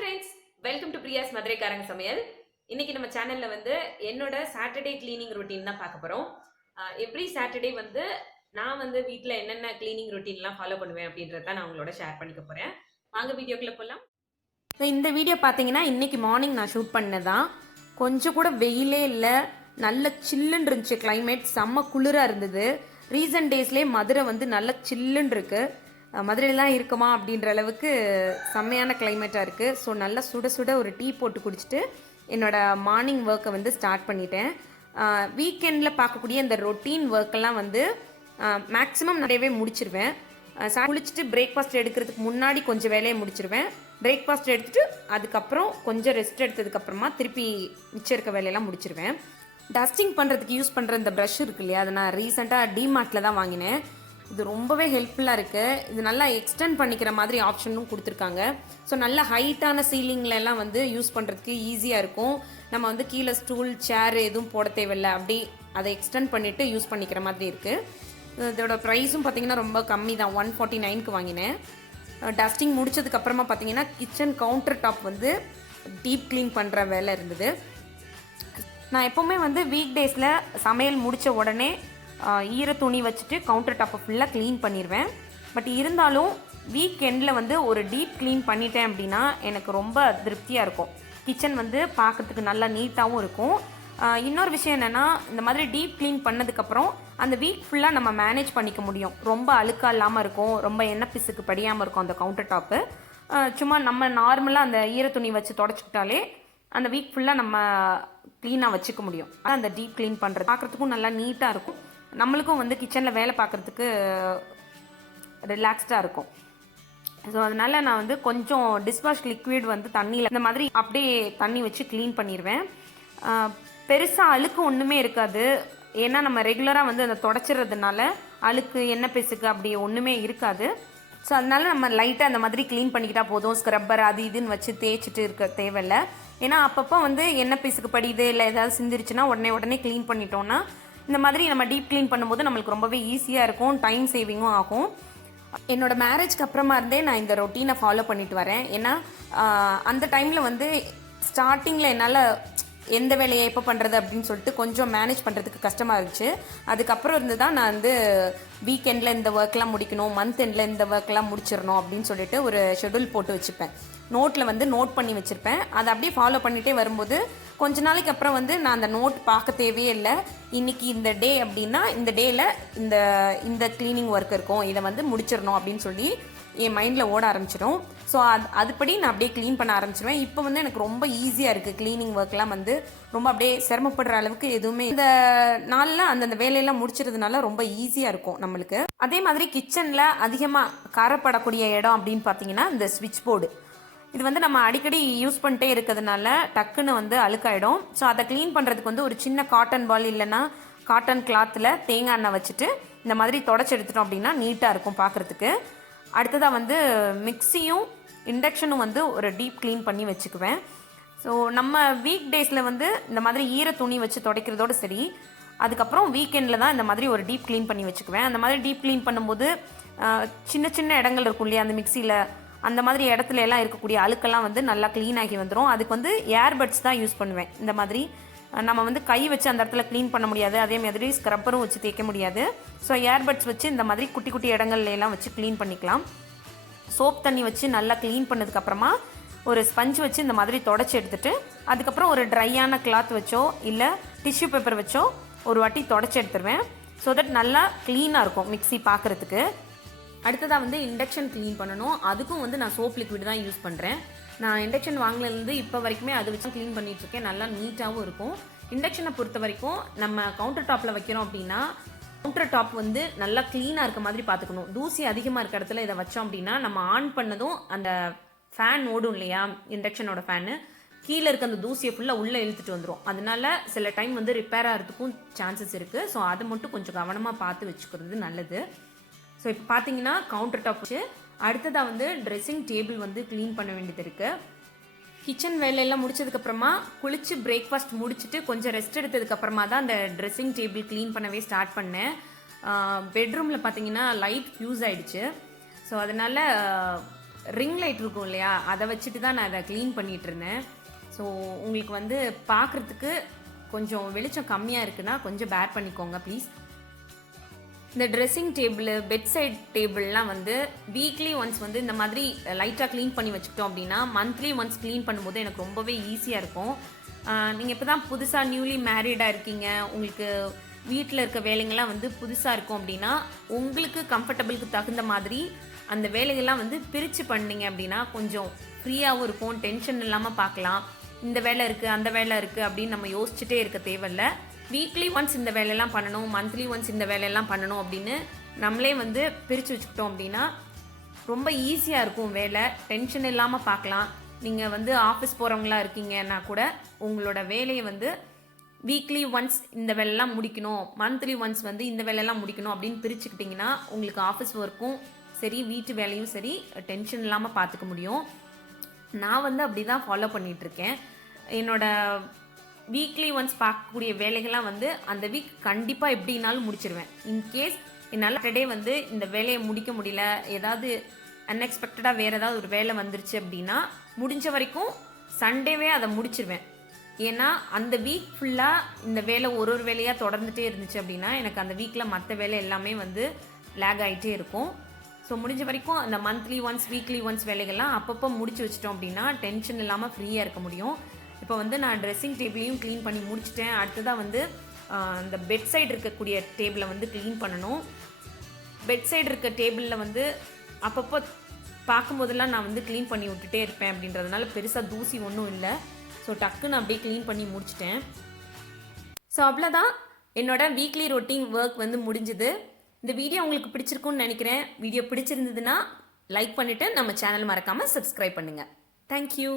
Friends, welcome to பிரியாஸ் மதுரைக்காரங்க சமையல். இன்னைக்கு நம்ம சேனல்ல வந்து என்னோட சாட்டர்டே கிளீனிங் ரொட்டீன் தான் பார்க்க போறோம். எவ்ரி சாட்டர்டே வந்து நான் வந்து வீட்டில் என்னென்ன கிளீனிங் ரொட்டீன்லாம் ஃபாலோ பண்ணுவேன் அப்படின்றத நான் உங்களோட ஷேர் பண்ணிக்க போறேன். வாங்க வீடியோக்குள்ள போகலாம். இந்த வீடியோ பார்த்தீங்கன்னா இன்னைக்கு மார்னிங் நான் ஷூட் பண்ணதான். கொஞ்சம் கூட வெயிலே இல்லை, நல்ல சில்லுன்னு இருந்துச்சு கிளைமேட், செம்ம குளிராக இருந்தது. ரீசன்ட் டேஸ்லேயே மதுரை வந்து நல்ல சில்லுன்னு இருக்கு. மதுரையிலாம் இருக்குமா அப்படின்ற அளவுக்கு செம்மையான கிளைமேட்டாக இருக்குது. ஸோ நல்லா சுட சுட ஒரு டீ போட்டு குடிச்சிட்டு என்னோடய மார்னிங் ஒர்க்கை வந்து ஸ்டார்ட் பண்ணிட்டேன். வீக்கெண்டில் பார்க்கக்கூடிய இந்த ரொட்டீன் ஒர்க்கெல்லாம் வந்து மேக்ஸிமம் நிறையவே முடிச்சிருவேன். குளிச்சுட்டு பிரேக்ஃபாஸ்ட் எடுக்கிறதுக்கு முன்னாடி கொஞ்சம் வேலையை முடிச்சிருவேன். பிரேக்ஃபாஸ்ட் எடுத்துகிட்டு அதுக்கப்புறம் கொஞ்சம் ரெஸ்ட் எடுத்ததுக்கப்புறமா திருப்பி மிச்சம் இருக்க வேலையெல்லாம் முடிச்சிருவேன். டஸ்டிங் பண்ணுறதுக்கு யூஸ் பண்ணுற இந்த ப்ரஷ் இருக்கு இல்லையா, அதை நான் ரீசெண்டாக டிமார்ட்டில் தான் வாங்கினேன். இது ரொம்பவே ஹெல்ப்ஃபுல்லாக இருக்குது. இது நல்லா எக்ஸ்டெண்ட் பண்ணிக்கிற மாதிரி ஆப்ஷனும் கொடுத்துருக்காங்க. ஸோ நல்ல ஹைட்டான சீலிங்லலாம் வந்து யூஸ் பண்ணுறதுக்கு ஈஸியாக இருக்கும். நம்ம வந்து கீழே ஸ்டூல் சேர் எதுவும் போட தேவையில்லை, அப்படி அதை எக்ஸ்டெண்ட் பண்ணிவிட்டு யூஸ் பண்ணிக்கிற மாதிரி இருக்குது. இதோட ப்ரைஸும் பார்த்திங்கன்னா ரொம்ப கம்மி தான், 149க்கு வாங்கினேன். டஸ்டிங் முடிச்சதுக்கப்புறமா பார்த்திங்கன்னா கிச்சன் கவுண்டர் டாப் வந்து டீப் க்ளீன் பண்ணுற வேலை இருந்தது. நான் எப்போவுமே வந்து வீக் டேஸில் சமையல் முடித்த உடனே ஈர துணி வச்சுட்டு கவுண்டர் டாப்பை ஃபுல்லாக க்ளீன் பண்ணிடுவேன். பட் இருந்தாலும் வீக் எண்டில் வந்து ஒரு டீப் க்ளீன் பண்ணிட்டேன் அப்படின்னா எனக்கு ரொம்ப திருப்தியாக இருக்கும். கிச்சன் வந்து பார்க்குறதுக்கு நல்லா நீட்டாகவும் இருக்கும். இன்னொரு விஷயம் என்னென்னா, இந்த மாதிரி டீப் க்ளீன் பண்ணதுக்கப்புறம் அந்த வீக் ஃபுல்லாக நம்ம மேனேஜ் பண்ணிக்க முடியும். ரொம்ப அழுக்காக இல்லாமல் இருக்கும், ரொம்ப எண்ணெய் பிசுக்கு படியாமல் இருக்கும் அந்த கவுண்டர் டாப்பு. சும்மா நம்ம நார்மலாக அந்த ஈர துணி வச்சு தொடச்சிக்கிட்டாலே அந்த வீக் ஃபுல்லாக நம்ம க்ளீனாக வச்சுக்க முடியும். அந்த டீப் க்ளீன் பண்ணுறது பார்க்குறதுக்கும் நல்லா நீட்டாக இருக்கும். நம்மளுக்கும் வந்து கிச்சனில் வேலை பார்க்குறதுக்கு ரிலாக்ஸ்டாக இருக்கும். ஸோ அதனால் நான் வந்து கொஞ்சம் டிஷ்வாஷ் லிக்விட் வந்து தண்ணியில் இந்த மாதிரி அப்படியே தண்ணி வச்சு க்ளீன் பண்ணிடுவேன். பெருசாக அழுக்கு ஒன்றுமே இருக்காது, ஏன்னா நம்ம ரெகுலராக வந்து அதை தொடச்சிடுறதுனால அழுக்கு எண்ணெய் பிசுக்கு அப்படி ஒன்றுமே இருக்காது. ஸோ அதனால் நம்ம லைட்டாக அந்த மாதிரி க்ளீன் பண்ணிக்கிட்டால் போதும். ஸ்க்ரப்பர் அது இதுன்னு வச்சு தேய்ச்சிட்டு இருக்க தேவையில்லை. ஏன்னா அப்பப்போ வந்து எண்ணெய் பிசுக்கு படியுது இல்லை ஏதாவது சிந்திருச்சுன்னா உடனே க்ளீன் பண்ணிட்டோன்னா இந்த மாதிரி நம்ம டீப் க்ளீன் பண்ணும்போது நம்மளுக்கு ரொம்பவே ஈஸியாக இருக்கும், டைம் சேவிங்கும் ஆகும். என்னோட மேரேஜ்க்கு அப்புறமா இருந்தே நான் இந்த ரொட்டீனை ஃபாலோ பண்ணிட்டு வரேன். ஏன்னா அந்த டைமில் வந்து ஸ்டார்டிங்கில் என்னால் எந்த வேலையை எப்போ பண்ணுறது அப்படின்னு சொல்லிட்டு கொஞ்சம் மேனேஜ் பண்ணுறதுக்கு கஷ்டமாக இருந்துச்சு. அதுக்கப்புறம் இருந்து தான் நான் வந்து வீக்கெண்டில் இந்த ஒர்க்லாம் முடிக்கணும், மந்த் எண்டில் இந்த ஒர்க்லாம் முடிச்சிடணும் அப்படின்னு சொல்லிட்டு ஒரு ஷெட்யூல் போட்டு வச்சுப்பேன். நோட்டில் வந்து நோட் பண்ணி வச்சுருப்பேன். அதை அப்படியே ஃபாலோ பண்ணிகிட்டே வரும்போது கொஞ்ச நாளைக்கு அப்புறம் வந்து நான் அந்த நோட் பார்க்க தேவையே இல்லை. இன்றைக்கி இந்த டே அப்படின்னா இந்த டேயில் இந்த க்ளீனிங் ஒர்க் இருக்கும், இதை வந்து முடிச்சிடணும் அப்படின்னு சொல்லி என் மைண்டில் ஓட ஆரம்பிச்சிடும். ஸோ அதுபடி நான் அப்படியே க்ளீன் பண்ண ஆரம்பிச்சிடுவேன். இப்போ வந்து எனக்கு ரொம்ப ஈஸியாக இருக்குது. க்ளீனிங் ஒர்க்லாம் வந்து ரொம்ப அப்படியே சிரமப்படுற அளவுக்கு எதுவுமே இந்த நாளில் அந்தந்த வேலையெல்லாம் முடிச்சிறதுனால ரொம்ப ஈஸியாக இருக்கும் நம்மளுக்கு. அதே மாதிரி கிச்சனில் அதிகமாக காரப்படக்கூடிய இடம் அப்படின்னு பார்த்தீங்கன்னா இந்த ஸ்விட்ச் போர்டு. இது வந்து நம்ம அடிக்கடி யூஸ் பண்ணிட்டே இருக்கிறதுனால டக்குன்னு வந்து அழுக்காயிடும். ஸோ அதை க்ளீன் பண்ணுறதுக்கு வந்து ஒரு சின்ன காட்டன் பால் இல்லைன்னா காட்டன் கிளாத்தில் தேங்காய் எண்ணெய் வச்சுட்டு இந்த மாதிரி தொடச்சி எடுத்துட்டோம் அப்படின்னா நீட்டாக இருக்கும் பார்க்குறதுக்கு. அடுத்ததாக வந்து மிக்சியும் இண்டக்ஷனும் வந்து ஒரு டீப் க்ளீன் பண்ணி வச்சுக்குவேன். ஸோ நம்ம வீக் டேஸில் வந்து இந்த மாதிரி ஈர துணி வச்சு துடைக்கிறதோடு சரி, அதுக்கப்புறம் வீக்கெண்டில் தான் இந்த மாதிரி ஒரு டீப் க்ளீன் பண்ணி வச்சுக்குவேன். அந்த மாதிரி டீப் க்ளீன் பண்ணும்போது சின்ன சின்ன இடங்கள் இருக்கும் இல்லையா அந்த மிக்சியில், அந்த மாதிரி இடத்துல எல்லாம் இருக்கக்கூடிய அழுக்கெல்லாம் வந்து நல்லா க்ளீன் ஆகி வந்துடும். அதுக்கு வந்து ஏர்பட்ஸ் தான் யூஸ் பண்ணுவேன். இந்த மாதிரி நம்ம வந்து கை வச்சு அந்த இடத்துல க்ளீன் பண்ண முடியாது, அதே மாதிரி ஸ்க்ரப்பரும் வச்சு தேய்க்க முடியாது. ஸோ ஏர்பட்ஸ் வச்சு இந்த மாதிரி குட்டி குட்டி இடங்கள்லாம் வச்சு க்ளீன் பண்ணிக்கலாம். சோப் தண்ணி வச்சு நல்லா க்ளீன் பண்ணதுக்கப்புறமா ஒரு ஸ்பஞ்ச் வச்சு இந்த மாதிரி தொடச்சி எடுத்துகிட்டு அதுக்கப்புறம் ஒரு ட்ரையான கிளாத் வச்சோ இல்லை டிஷ்யூ பேப்பர் வச்சோ ஒரு வாட்டி தொடச்சி எடுத்துருவேன். ஸோ தட் நல்லா க்ளீனாக இருக்கும் மிக்சி பார்க்குறதுக்கு. அடுத்ததாக வந்து இண்டக்ஷன் க்ளீன் பண்ணணும். அதுக்கும் வந்து நான் சோப் லிக்விட் தான் யூஸ் பண்ணுறேன். நான் இண்டக்ஷன் வாங்கினதுலேருந்து இப்போ வரைக்குமே அது வச்சு க்ளீன் பண்ணிகிட்ருக்கேன். நல்லா நீட்டாகவும் இருக்கும். இண்டக்ஷனை பொறுத்த வரைக்கும் நம்ம கவுண்டர் டாப்பில் வைக்கிறோம் அப்படின்னா கவுண்டர் டாப் வந்து நல்லா க்ளீனாக இருக்க மாதிரி பார்த்துக்கணும். தூசி அதிகமாக இருக்க இடத்துல இதை வச்சோம் அப்படின்னா நம்ம ஆன் பண்ணதும் அந்த ஃபேன் ஓடும் இல்லையா, இண்டக்ஷனோட ஃபேனு கீழே இருக்க அந்த தூசியை ஃபுல்லாக உள்ளே இழுத்துட்டு வந்துடும். அதனால சில டைம் வந்து ரிப்பேர் ஆகிறதுக்கும் சான்சஸ் இருக்குது. ஸோ அதை மட்டும் கொஞ்சம் கவனமாக பார்த்து வச்சுக்கிறது நல்லது. ஸோ இப்போ பார்த்தீங்கன்னா கவுண்டர் டாப் வச்சு அடுத்ததாக வந்து ட்ரெஸ்ஸிங் டேபிள் வந்து க்ளீன் பண்ண வேண்டியது இருக்குது. கிச்சன் வேலையெல்லாம் முடிச்சதுக்கப்புறமா குளித்து பிரேக்ஃபாஸ்ட் முடிச்சுட்டு கொஞ்சம் ரெஸ்ட் எடுத்ததுக்கப்புறமா தான் அந்த ட்ரெஸ்ஸிங் டேபிள் க்ளீன் பண்ணவே ஸ்டார்ட் பண்ணேன். பெட்ரூமில் பார்த்தீங்கன்னா லைட் ஃப்யூஸ் ஆகிடுச்சு. ஸோ அதனால் ரிங் லைட் இருக்கும் இல்லையா, அதை வச்சுட்டு தான் நான் அதை க்ளீன் பண்ணிகிட்டு இருந்தேன். ஸோ உங்களுக்கு வந்து பார்க்குறதுக்கு கொஞ்சம் வெளிச்சம் கம்மியாக இருக்குன்னா கொஞ்சம் பேர் பண்ணிக்கோங்க ப்ளீஸ். இந்த ட்ரெஸ்ஸிங் டேபிள், பெட் சைட் டேபிள்லாம் வந்து வீக்லி ஒன்ஸ் வந்து இந்த மாதிரி லைட்டாக க்ளீன் பண்ணி வச்சுக்கிட்டோம் அப்படின்னா மந்த்லி ஒன்ஸ் க்ளீன் பண்ணும்போது எனக்கு ரொம்பவே ஈஸியாக இருக்கும். நீங்கள் இப்போ தான் புதுசாக நியூலி மேரீடாக இருக்கீங்க, உங்களுக்கு வீட்டில் இருக்க வேலைங்கள்லாம் வந்து புதுசாக இருக்கும் அப்படின்னா உங்களுக்கு கம்ஃபர்டபுளுக்கு தகுந்த மாதிரி அந்த வேலைகள்லாம் வந்து பிரித்து பண்ணிங்க அப்படின்னா கொஞ்சம் ஃப்ரீயாகவும் இருக்கும், டென்ஷன் இல்லாமல் பார்க்கலாம். இந்த வேலை இருக்குது அந்த வேலை இருக்குது அப்படின்னு நம்ம யோசிச்சுட்டே இருக்க தேவையில்லை. வீக்லி ஒன்ஸ் இந்த வேலையெல்லாம் பண்ணணும், மந்த்லி ஒன்ஸ் இந்த வேலையெல்லாம் பண்ணணும் அப்படின்னு நம்மளே வந்து பிரித்து வச்சுக்கிட்டோம் அப்படின்னா ரொம்ப ஈஸியாக இருக்கும் வேலை, டென்ஷன் இல்லாமல் பார்க்கலாம். நீங்கள் வந்து ஆஃபீஸ் போகிறவங்களா இருக்கீங்கன்னா கூட உங்களோட வேலையை வந்து வீக்லி ஒன்ஸ் இந்த வேலையெல்லாம் முடிக்கணும், மந்த்லி ஒன்ஸ் வந்து இந்த வேலையெல்லாம் முடிக்கணும் அப்படின்னு பிரிச்சுக்கிட்டிங்கன்னா உங்களுக்கு ஆஃபீஸ் ஒர்க்கும் சரி வீட்டு வேலையும் சரி டென்ஷன் இல்லாமல் பார்த்துக்க முடியும். நான் வந்து அப்படி தான் ஃபாலோ பண்ணிகிட்ருக்கேன். என்னோட வீக்லி ஒன்ஸ் பார்க்கக்கூடிய வேலைகள்லாம் வந்து அந்த வீக் கண்டிப்பாக எப்படின்னாலும் முடிச்சிருவேன். இன்கேஸ் என்னால் டே வந்து இந்த வேலையை முடிக்க முடியல, ஏதாவது அன்எக்ஸ்பெக்டடாக வேறு ஏதாவது ஒரு வேலை வந்துருச்சு அப்படின்னா முடிஞ்ச வரைக்கும் சண்டேவே அதை முடிச்சிருவேன். ஏன்னா அந்த வீக் ஃபுல்லாக இந்த வேலை ஒரு வேலையாக தொடர்ந்துகிட்டே இருந்துச்சு அப்படின்னா எனக்கு அந்த வீக்கில் மற்ற வேலை எல்லாமே வந்து லேக் ஆகிட்டே இருக்கும். ஸோ முடிஞ்ச வரைக்கும் அந்த மந்த்லி ஒன்ஸ் வீக்லி ஒன்ஸ் வேலைகள்லாம் அப்பப்போ முடிச்சு வச்சிட்டோம் அப்படின்னா டென்ஷன் இல்லாமல் ஃப்ரீயாக இருக்க முடியும். இப்போ வந்து நான் ட்ரெஸ்ஸிங் டேபிளையும் க்ளீன் பண்ணி முடிச்சிட்டேன். அடுத்ததாக வந்து அந்த பெட் சைடு இருக்கக்கூடிய டேபிளை வந்து க்ளீன் பண்ணணும். பெட் சைடு இருக்க டேபிளில் வந்து அப்பப்போ பார்க்கும்போதெல்லாம் நான் வந்து க்ளீன் பண்ணி விட்டுட்டே இருப்பேன் அப்படின்றதுனால பெருசாக தூசி ஒன்றும் இல்லை. ஸோ டக்குன்னு அப்படியே க்ளீன் பண்ணி முடிச்சிட்டேன். ஸோ அவ்வளோதான், என்னோட வீக்லி ரொட்டீன் ஒர்க் வந்து முடிஞ்சுது. இந்த வீடியோ உங்களுக்கு பிடிச்சிருக்குன்னு நினைக்கிறேன். வீடியோ பிடிச்சிருந்ததுன்னா லைக் பண்ணிவிட்டு நம்ம சேனல் மறக்காமல் சப்ஸ்கிரைப் பண்ணுங்கள். தேங்க்யூ.